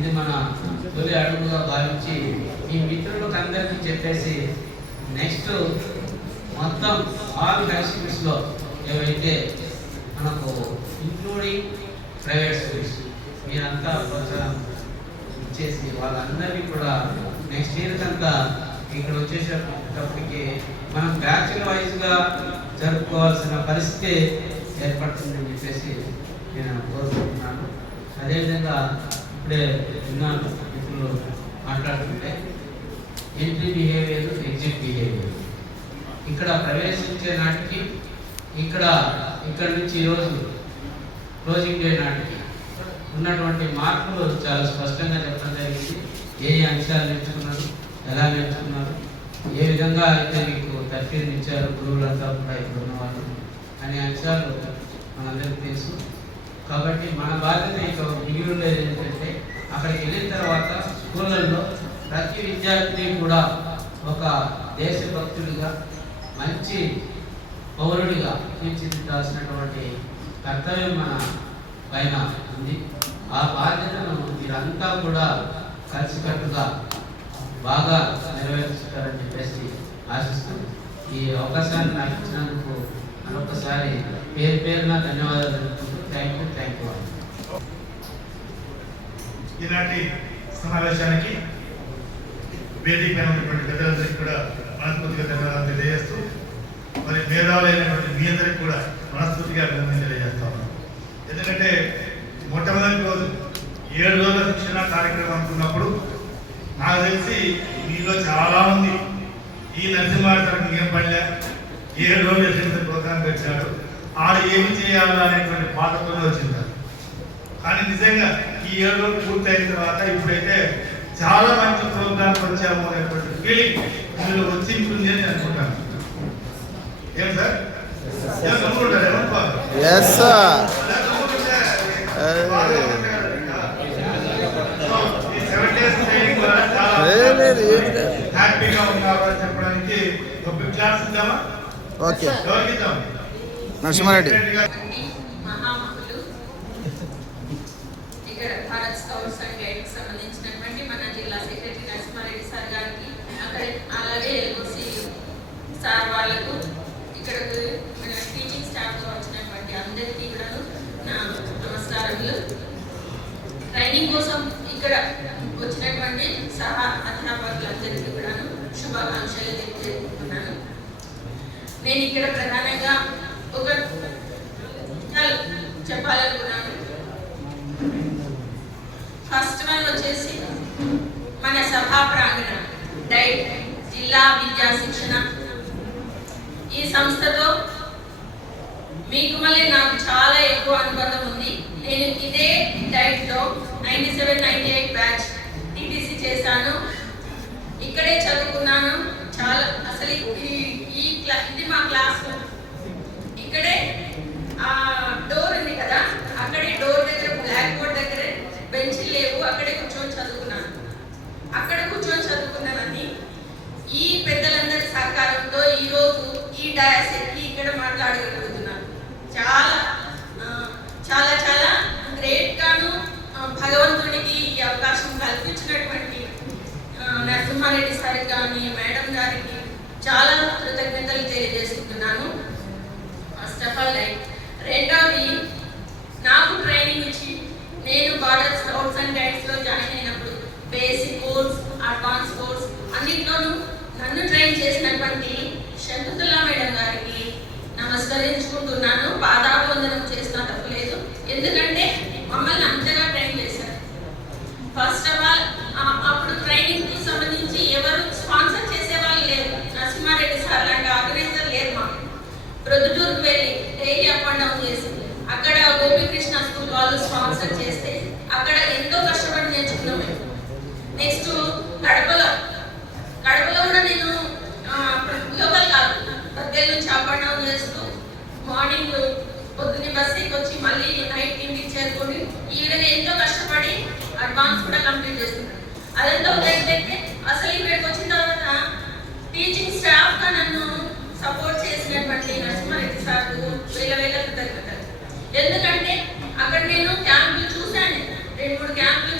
ఇది మన తొలి అడుగుగా భావించి ఈ మిత్రులకు అందరికీ చెప్పేసి నెక్స్ట్ మొత్తం ఆల్ హై స్కూల్స్లో ఏవైతే మనకు ఇంక్లూడింగ్ ప్రైవేట్ స్కూల్స్ మీరంతా ప్రోత్సాహం ఇచ్చేసి వాళ్ళందరినీ కూడా నెక్స్ట్ ఇయర్ అంతా ఇక్కడ వచ్చేసేటప్పటికి మనం బ్యాచ్ల వైజ్గా జరుపుకోవాల్సిన పరిస్థితి ఏర్పడుతుందని చెప్పేసి నేను కోరుకుంటున్నాను. అదేవిధంగా ఇప్పుడే విన్నాను మిత్రులు మాట్లాడుతుంటే ఎంట్రీ బిహేవియర్, ఎగ్జిట్ బిహేవియర్ ఇక్కడ ప్రవేశించే నాటికి ఇక్కడ నుంచి ఈరోజు క్లోజింగ్ డే నాటికి ఉన్నటువంటి మార్పులు చాలా స్పష్టంగా చెప్పడం జరిగింది. ఏ అంశాలు నేర్చుకున్నారు, ఎలా నేర్చుకున్నారు, ఏ విధంగా అయితే మీకు తర్ఫీదు ఇచ్చారు గురువులంతా కూడా ఇక్కడ ఉన్న వాళ్ళు అనే అంశాలు మనందరికీ తెలుసు. కాబట్టి మన బాధ్యత ఇక మిగిలి ఉండేది ఏంటంటే అక్కడికి వెళ్ళిన తర్వాత స్కూళ్ళల్లో ప్రతి విద్యార్థి కూడా ఒక దేశభక్తుడిగా మంచి పౌరుడిగా తీర్చిదిద్దాల్సినటువంటి కర్తవ్యం మన పైన ఉంది. ఆ బాధ్యతను మీరంతా కూడా కలిసికట్టుగా బాగా నెరవేర్చుతారని చెప్పేసి ఆశిస్తూ ఈ అవకాశాన్ని నాకు ఇచ్చినందుకు మరొకసారి పేరున ధన్యవాదాలు తెలుపుకుంటూ థ్యాంక్ యూ. ఈనాటి సమావేశానికి వేదిక ఉన్నటువంటి పెద్దలందరికీ కూడా మనస్ఫూర్తిగా ధన్యవాదాలు తెలియజేస్తూ మరి మేధావులైనటువంటి మీ అందరికీ కూడా మనస్ఫూర్తిగా అభినందనలు తెలియజేస్తా ఉన్నాం. ఎందుకంటే మొట్టమొదటి రోజు 7 రోజుల శిక్షణ కార్యక్రమం అనుకున్నప్పుడు నాకు తెలిసి మీలో చాలామంది ఈ నరసింహారావు ఏం పడలే 7 రోజులు ఎస్ఎస్ఎల్ ప్రోగ్రాం పెట్టాడు ఆడు ఏమి చేయాలా అనేటువంటి బాధతోనే వచ్చింది. కానీ నిజంగా ఈ 7 రోజులు పూర్తయిన తర్వాత ఇప్పుడైతే చాలా మంచి ప్రోగ్రామ్కి వచ్చాము అనేటువంటి ఫీలింగ్ ఇందులో వచ్చి ఉంటుంది అని అనుకుంటాను. ఏం సార్ అనుకుంటారు హ్యాపీగా ఉన్నారు అని చెప్పడానికి ఒక క్లాస్ ఇద్దామా? ఓకే ఎవరికి ఇద్దాం? నరసింహారెడ్డి ఇక్కడ భారత్ స్కౌట్స్ అండ్ గైడ్స్ సంబంధించినటువంటి మన జిల్లా సెక్రటరీ నరసింహారెడ్డి సార్ గారికి అక్కడ అలాగే ఎల్ఓసి సార్ వాళ్ళకు ఇక్కడ మన టీచింగ్ స్టాఫ్గా వచ్చినటువంటి అందరికీ కూడా నా నమస్కారములు. ట్రైనింగ్ కోసం ఇక్కడ వచ్చినటువంటి సహా అధ్యాపకులందరికీ కూడా శుభాకాంక్షలు తెలియజేస్తున్నాను. నేను ఇక్కడ ప్రధానంగా ఒక చెప్పాలనుకున్నాను. ఫస్ట్ వన్ వచ్చేసి మన సభా ప్రాంగణం డైట్ జిల్లా విద్యా శిక్షణ ఈ సంస్థతో మీకు మళ్ళీ నాకు చాలా ఎక్కువ అనుబంధం ఉంది. నేను ఇదే డైట్లో 97-98 బ్యాచ్ టీటీసీ చేశాను. ఇక్కడే చదువుకున్నాను. చాలా అసలు ఇది మా క్లాస్ ఇక్కడే డోర్ ఉంది కదా, అక్కడే డోర్ దగ్గర బ్లాక్ బోర్డ్ దగ్గరే బెంచ్లు లేవు, అక్కడే కూర్చొని చదువుకున్నాను. అక్కడ కూర్చొని చదువుకున్నానని ఈ పెద్దలందరి సహకారంతో ఈరోజు ఈ డయాస్ ఎక్కి ఇక్కడ మాట్లాడగలుగుతున్నాను. చాలా చాలా చాలా గ్రేట్ గాను భగవంతుడికి ఈ అవకాశం కల్పించినటువంటి నరసింహారెడ్డి సార్ కానీ మేడం గారికి చాలా కృతజ్ఞతలు తెలియజేసుకుంటున్నాను. ఫస్ట్ ఆఫ్ ఆల్ రెండవది నాకు ట్రైనింగ్ ఇచ్చి నేను భారత్ స్కౌట్స్ అండ్ గైడ్స్లో జాయిన్ అయినప్పుడు బేసిక్ కోర్స్, అడ్వాన్స్ కోర్స్ అన్నింటిలోనూ నన్ను ట్రైన్ చేసినటువంటి శంకుతుల్లా మేడం గారికి నమస్కరించుకుంటున్నాను. పాదాభివందనం చేసిన తప్పలేదు, ఎందుకంటే మమ్మల్ని అంతగా ట్రైన్ చేశారు. ఫస్ట్ ఆఫ్ ఆల్ అప్పుడు ట్రైనింగ్కి సంబంధించి ఎవరు స్పాన్సర్ చేసేవాళ్ళు లేరు. నరసింహారెడ్డి సార్ లాంటి ఆర్గనైజర్ లేరు. మాకు ప్రొద్దుటూరుకు వెళ్ళి డైలీ అప్ అండ్ డౌన్ చేసి అక్కడ గోపీకృష్ణ స్కూల్ వాళ్ళు స్పాన్సర్ చేస్తే అక్కడ ఎంతో కష్టపడి నేర్చుకున్నాం. నెక్స్ట్ కడపలో కూడా నేను లోకల్ కాదు, దగ్గర నుంచి అప్ అండ్ డౌన్ చేస్తూ మార్నింగ్ పొద్దున్నే బస్ ఎక్కి వచ్చి మళ్ళీ నైట్ ఇంటికి చేరుకొని ఈ విధంగా ఎంతో కష్టపడి అడ్వాన్స్ కూడా కంప్లీట్ చేస్తున్నాను. అదంతా వదిలిపెడితే అసలు ఇక్కడికి వచ్చిన తర్వాత టీచింగ్ స్టాఫ్గా నన్ను సపోర్ట్ చేసినటువంటి నరసింహారెడ్డి సార్ వేల కృతజ్ఞతలు. ఎందుకంటే అక్కడ నేను క్యాంపులు చూశాను, 2-3 క్యాంపులు